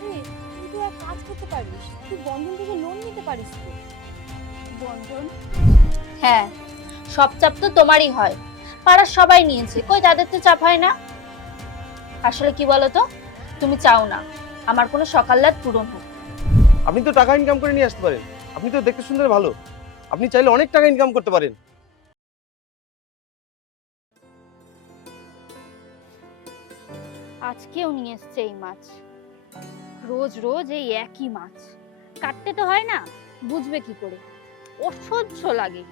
আরে তুই তো এক কাজ করতে পারিস, তুই বন্ধন থেকে লোন নিতে পারিস তো। বন্ধন? হ্যাঁ, সব চাপ তো তোমারই হয়। পাড়ার সবাই নিয়েছে, কই তাদের তো চাপ হয় না। আসলে কি বলো তো, তুমি চাও না আমার কোনো সকাল্লাদ পূরণ হোক। আপনি তো টাকা ইনকাম করে নিয়ে আসতে পারেন। আপনি তো দেখতে সুন্দর ভালো। আপনি চাইলে অনেক টাকা ইনকাম করতে পারেন। আজকেও নিয়ে এসছে এই মাছ। রোজ রোজ এই একই মাছ, কাটতে তো হয় না, বুঝবে কি করে? অসহ্য লাগে।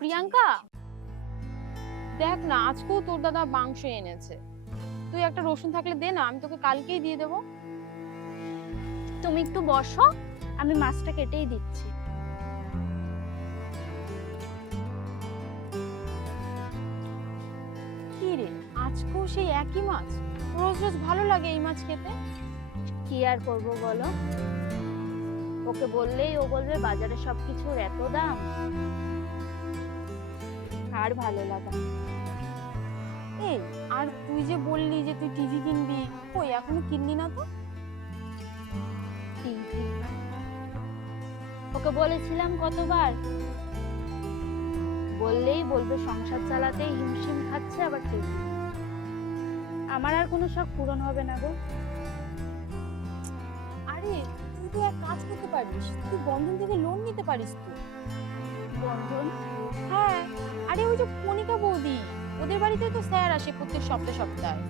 প্রিয়াঙ্কা, দেখ না আজকেও তোর দাদা মাংস এনেছে। তুই একটা রসুন থাকলে দে না, আমি তোকে কালকেই দিয়ে দেবো। তুমি একটু বসো, আমি মাছটা কেটেই দিচ্ছি। কি রে, আজকেও সেই একই মাছ? রোজ রোজ ভালো লাগে এই মাছ খেতে? কি আর করবো বলো, ওকে বললেই ও বলবে বাজারে সবকিছুর এত দাম। আর ভালো লাগা। এই, আর তুই যে বললি যে তুই টিভি কিনবি, কই এখনো কিনলি না তো? টিভি ওকে বলেছিলাম কতবার, বললেই বলবে সংসার চালাতেই হিমশিম খাচ্ছে, আবার টিভি। আমার আর কোনো শখ পূরণ হবে না গো। আরে তুই তো এক কাজ করতে পারিস, তুই বন্ধন থেকে লোন নিতে পারিস তো। বন্ধন? হ্যাঁ, আরে ওই যে কণিকা বৌদি, ওদের বাড়িতে তো স্যার আসে প্রত্যেক সপ্তাহে সপ্তাহে।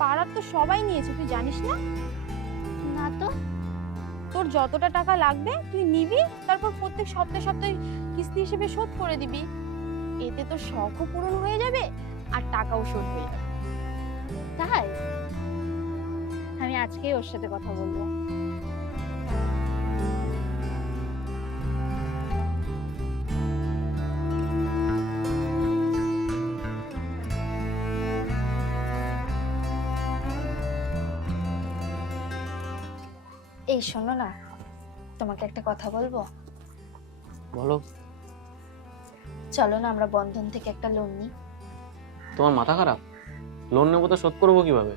পাড়ার তো সবাই নিয়েছে, তুই জানিস না? না তো। তোর যতটা টাকা লাগবে তুই নিবি, তারপর প্রত্যেক সপ্তাহে সপ্তাহে কিস্তি হিসেবে শোধ করে দিবি। এতে তোর শখও পূরণ হয়ে যাবে আর টাকাও শোধ হয়ে যাবে। তাই আমি আজকেই ওর সাথে কথা বলবো। এই শোনো না, তোমাকে একটা কথা বলবো। বলো। চলো না আমরা বন্ধন থেকে একটা লোন নিই। তোমার মাথা খারাপ? লোন নেবো তো শোধ করবো কিভাবে?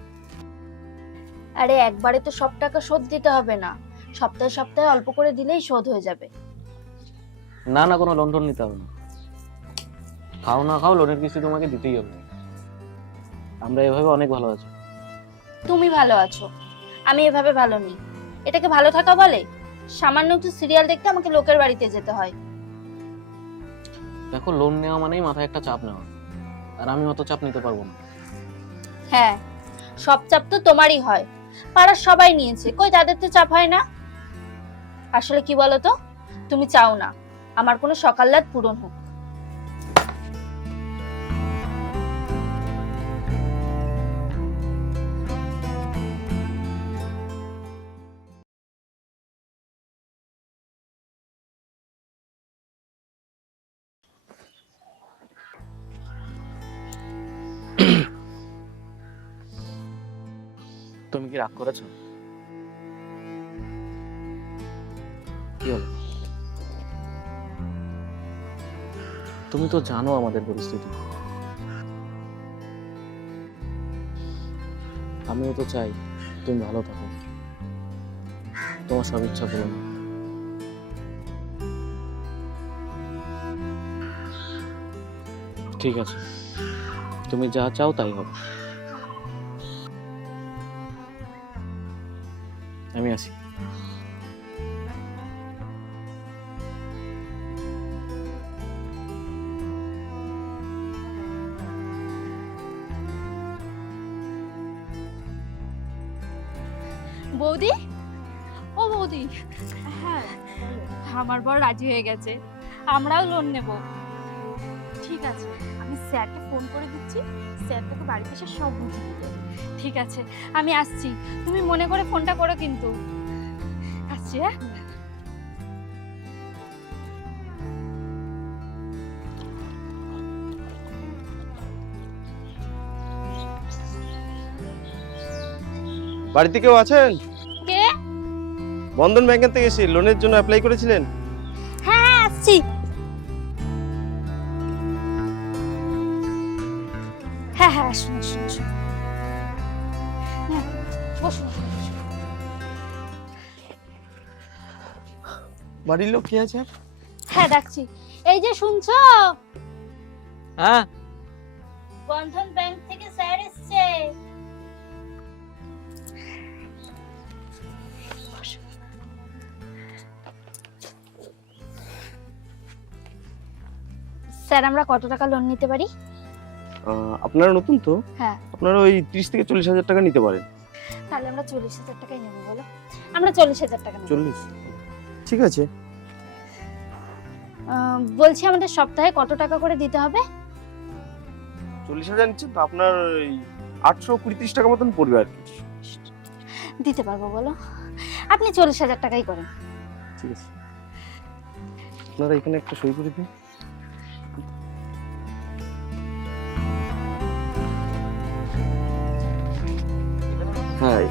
আরে একবারে তো সব টাকা শোধ দিতে হবে না, সপ্তাহে সপ্তাহে অল্প করে দিলেই শোধ হয়ে যাবে। না না, কোনো লোন টোন নিতে হবে না। খাও না খাও, লোনের কিস্তি তোমাকে দিতেই হবে। আমরা এভাবে অনেক ভালো আছি। তুমি ভালো আছো, আমি এভাবে ভালো নেই। এটাকে ভালো থাকা বলে? সামান্য একটু সিরিয়াল দেখতে আমাকে লোকের বাড়িতে যেতে হয়। দেখো, লোন নেওয়া মানেই মাথায় একটা চাপ নেওয়া, আর আমি অত চাপ নিতে পারবো না। হ্যাঁ, সব চাপ তো তোমারই হয়। পাড়ার সবাই নিয়েছে, কই তাদের তো চাপ হয় না। আসলে কি বলো তো, তুমি চাও না আমার কোনো সকাল্লাদ পূরণ হোক। তুমি কি রাগ করেছো? কি হলো? তুমি তো জানো আমাদের পরিস্থিতি। আমিও তো চাই তুমি ভালো থাকো, তোমার সব ইচ্ছা পূরণ হোক। ঠিক আছে, তুমি যা চাও তাই হবে। আমি আসি। বৌদি, ও বৌদি, হ্যাঁ, আমার বর রাজি হয়ে গেছে, আমরাও লোন নেব। ঠিক আছে, আমি স্যারকে ফোন করে দিচ্ছি, স্যার তোকে বাড়িতে এসে সব বুঝিয়ে দেবে। ঠিক আছে, আমি আসছি, তুমি মনে করে ফোনটা করো কিন্তু। আসছি, হ্যাঁ। বাড়িতে কেউ আছেন? কে? বন্ধন ব্যাংকের থেকে এসে লোনের জন্য অ্যাপ্লাই করেছিলেন? হ্যাঁ হ্যাঁ, আসছি। হ্যাঁ হ্যাঁ, আসুন আসুন আসুন। হ্যাঁ, বসুন বসুন, বসুন। বাড়ির লোক কে আছে? হ্যাঁ ডাকছি। এই যে শুনছো, হ্যাঁ বন্ধন ব্যাংক থেকে স্যার এসছে। স্যার, আমরা কত টাকা লোন নিতে পারি? আপনারা নতুন তো, হ্যাঁ। আপনারা ওই 30 থেকে 40,000 টাকা নিতে পারেন। তাহলে আমরা 40,000 টাকাই নেবো, বলো। আমরা 40,000 টাকা নেবো। 40? ঠিক আছে। বলছি আমাদের সপ্তাহে কত টাকা করে দিতে হবে? 40,000 নিচ্ছেন তো আপনার ওই 820-30 টাকা মতন পড়বে আর কি। দিতে পারবো বলো। আপনি 40,000 টাকাই করেন। ঠিক আছে, আপনারা এখানে একটা সই করে দিন। হ্যাঁ,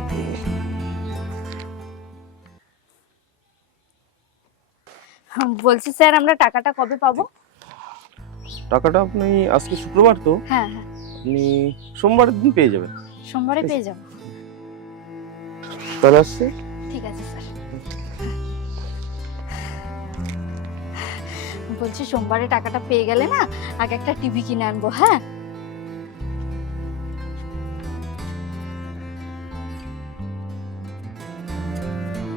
বলছি স্যার, আমরা টাকাটা কবে পাবো? টাকাটা আপনি আজকে শুক্রবার তো, হ্যাঁ হ্যাঁ, আপনি সোমবারের দিন পেয়ে যাবেন। সোমবারে পেয়ে যাবো। তাহলে আসছে। ঠিক আছে স্যার। বলছি সোমবারে টাকাটা পেয়ে গেলে না, আগে একটা টিভি কিনে আনবো। হ্যাঁ,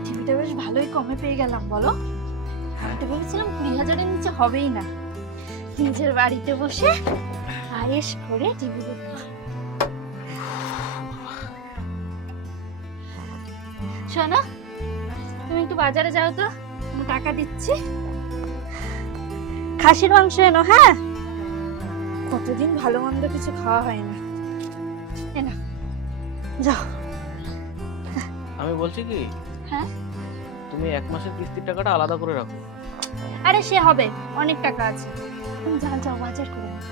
টিভিটা বেশ ভালোই কমে পেয়ে গেলাম, বলো। আমি তো ভেবেছিলাম 20,000-এর নিচে হবেই না। নিজের বাড়িতে বসে আয়েশ করে টিভি দেখবো। শোনো, তুমি একটু বাজারে যাও তো, আমি টাকা দিচ্ছি। খাসির মাংস এনো। হ্যাঁ, কতদিন ভালো মন্দ কিছু খাওয়া হয় না। এনো, যাও। আমি বলছি কি, হ্যাঁ, তুমি 1 মাসের কিস্তির টাকাটা আলাদা করে রাখো। আরে সে হবে, অনেক টাকা আছে। তুমি যাও যাও, বাজার করে নাও।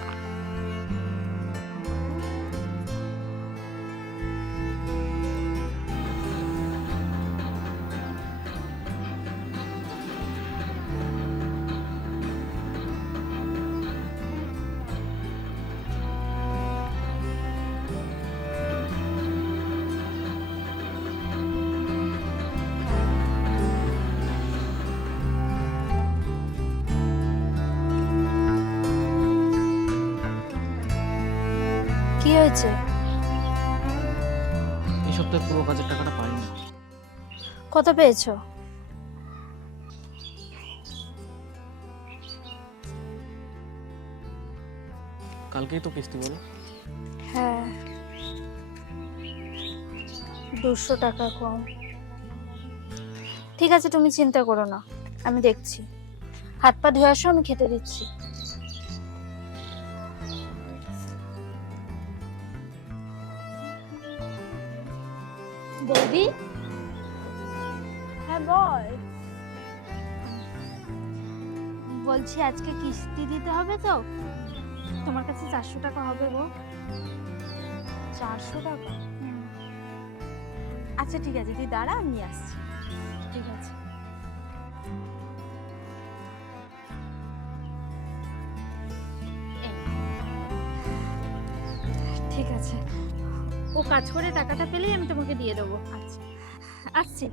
কি হয়েছে? এই সপ্তাহে পুরো কাজের টাকাটা পাইনি। কত পেয়েছো? কালকেই তো কিস্তি, বলো। হ্যাঁ, 200 টাকা কম। ঠিক আছে, তুমি চিন্তা করো না, আমি দেখছি। হাত পা ধুয়ে আসো, আমি খেতে দিচ্ছি। বৌদি। হ্যাঁ বল। বলছি আজকে কিস্তি দিতে হবে তো, তোমার কাছে 400 টাকা হবে গো। 400 টাকা? আচ্ছা ঠিক আছে, তুই দাঁড়া, আমি আসছি। ঠিক আছে। ঠিক আছে, ও কাজ করে টাকাটা পেলেই আমি তোমাকে দিয়ে দেবো। আচ্ছা, আসছি।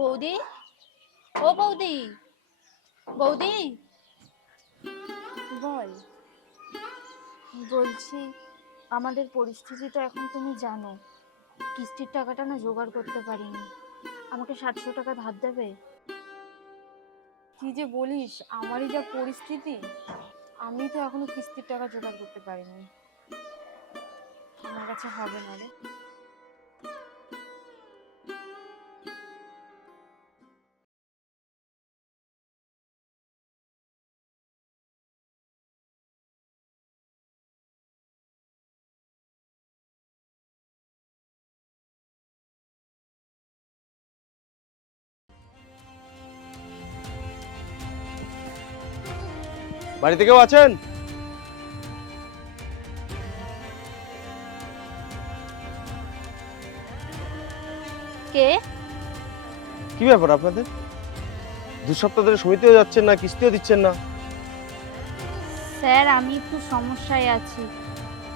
বৌদি, ও বৌদি, বৌদি, বল। বলছি আমাদের পরিস্থিতিটা এখন তুমি জানো, কিস্তির টাকাটা না জোগাড় করতে পারিনি। আমাকে 700 টাকা ধার দেবে? কি যে বলিস, আমারই যা পরিস্থিতি, আমি তো এখনো কিস্তির টাকা জোগাড় করতে পারিনি। আমার কাছে হবে না রে। বাড়িতে কেউ আছেন? কে? কি ব্যাপার আপনাদের? 2 সপ্তাহ ধরে সমিতিও যাচ্ছেন না, কিস্তিও দিচ্ছেন না। স্যার, আমি একটু সমস্যায় আছি।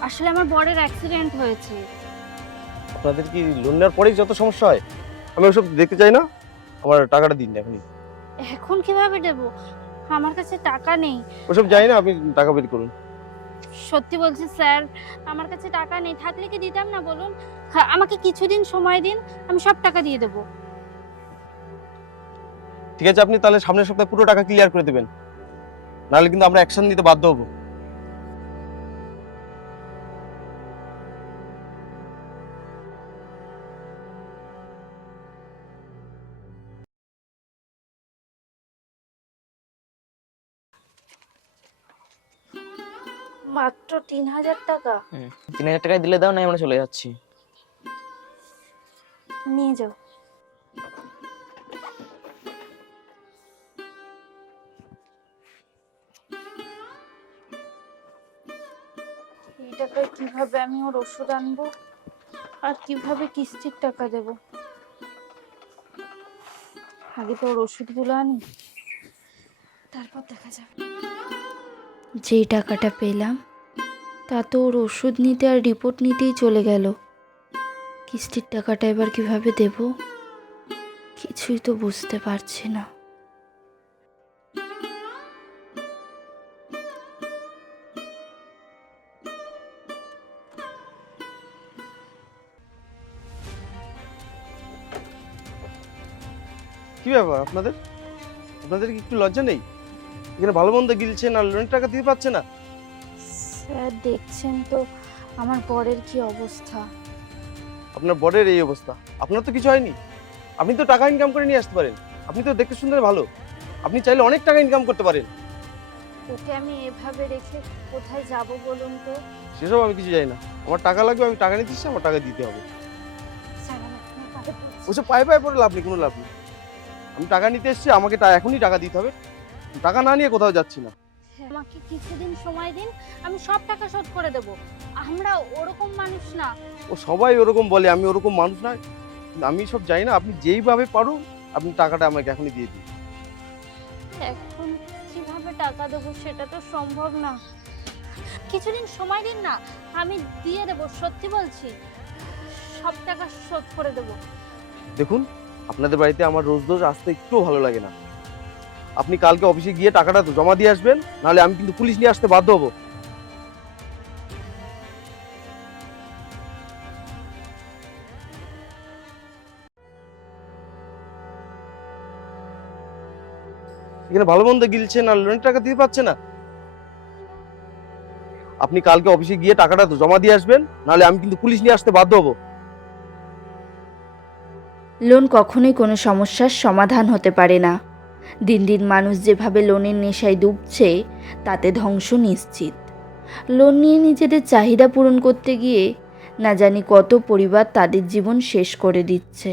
আসলে আমার বরের অ্যাক্সিডেন্ট হয়েছে। আপনাদের কি লোন নেওয়ার পরেই যত সমস্যা হয়? আমি ওসব দেখতে চাই না, আমার টাকাটা দিন এখনই। এখন কিভাবে দেব? আমার কাছে টাকা নেই। ওসব জানি না, আপনি টাকা বের করুন। সত্যি বলছি স্যার, আমার কাছে টাকা নেই। থাকলে কি দিতাম না বলুন? হ্যাঁ, আমাকে কিছুদিন সময় দিন, আমি সব টাকা দিয়ে দেবো। ঠিক আছে, আপনি তাহলে সামনের সপ্তাহে পুরো টাকা ক্লিয়ার করে দেবেন, নাহলে কিন্তু আমরা অ্যাকশন নিতে বাধ্য হব। মাত্র 3000 টাকা? 3000 টাকায় দিলে দাও, না আমরা চলে যাচ্ছি। নিয়ে যাও। এই টাকায় কিভাবে আমি ওর ওষুধ আনবো, আর কিভাবে কিস্তির টাকা দেব? আগে তো ওর ওষুধগুলো আনি, তারপর দেখা যাবে। যেই টাকাটা পেলাম তা তো ওর ওষুধ নিতে আর রিপোর্ট নিতেই চলে গেল। কিস্তির টাকাটা এবার কিভাবে দেব, কিছুই তো বুঝতে পারছি না। কি ব্যাপার আপনাদের? আপনাদের কি একটু লজ্জা নেই? এখানে ভালো মন্দ গিলছেন আর লোনের টাকা দিতে পারছে না। স্যার, দেখছেন তো আমার বরের কি অবস্থা। আপনার বরের এই অবস্থা, আপনার তো কিছু হয়নি। আপনি তো টাকা ইনকাম করে নিয়ে আসতে পারেন। আপনি তো দেখতে সুন্দর ভালো, আপনি চাইলে অনেক টাকা ইনকাম করতে পারেন। ওকে আমি এভাবে রেখে কোথায় যাব বলুন তো? সেসব আমি কিছু জানি না। আমার টাকা লাগবে, আমি টাকা নিতে এসেছি, আমার টাকা দিতে হবে। স্যার, আমি আপনার পায়ে পড়ছি। ওসব পায়ে পায়ে পড়ে লাভ নেই, কোনো লাভ নেই। আমি টাকা নিতে এসেছি, আমাকে এখনই টাকা দিতে হবে। টাকা না নিয়ে কোথাও যাচ্ছি না। আমাকে কিছুদিন সময় দিন, আমি সব টাকা শোধ করে দেব। আমরা ওরকম মানুষ না। ও সবাই ওরকম বলে, আমি ওরকম মানুষ না। আমি সব জানি না, আপনি যেইভাবে পারুন আপনি টাকাটা আমাকে এখনই দিয়ে দিন। এখন কিভাবে টাকা দেবো সেটা তো সম্ভব না। কিছুদিন সময় দিন না, আমি দিয়ে দেব, সত্যি বলছি। সব টাকা শোধ করে দেব। দেখুন, আপনাদের বাড়িতে আমার রোজ রোজ আসতে একটু ভালো লাগে না। আপনি কালকে অফিসে গিয়ে টাকাটা জমা দিয়ে আসবেন, নাহলে আমি কিন্তু পুলিশ নিয়ে আসতে বাধ্য হব। এখানে ভালো মন্দ গিলছেন আর লোনের টাকা দিতে পারছে না। আপনি কালকে অফিসে গিয়ে টাকাটা জমা দিয়ে আসবেন, নাহলে আমি কিন্তু পুলিশ নিয়ে আসতে বাধ্য হব। লোন কখনোই কোনো সমস্যার সমাধান হতে পারে না। দিন দিন মানুষ যেভাবে লোনের নেশায় ডুবছে তাতে ধ্বংস নিশ্চিত। লোন নিয়ে নিজেদের চাহিদা পূরণ করতে গিয়ে না জানি কত পরিবার তাদের জীবন শেষ করে দিচ্ছে।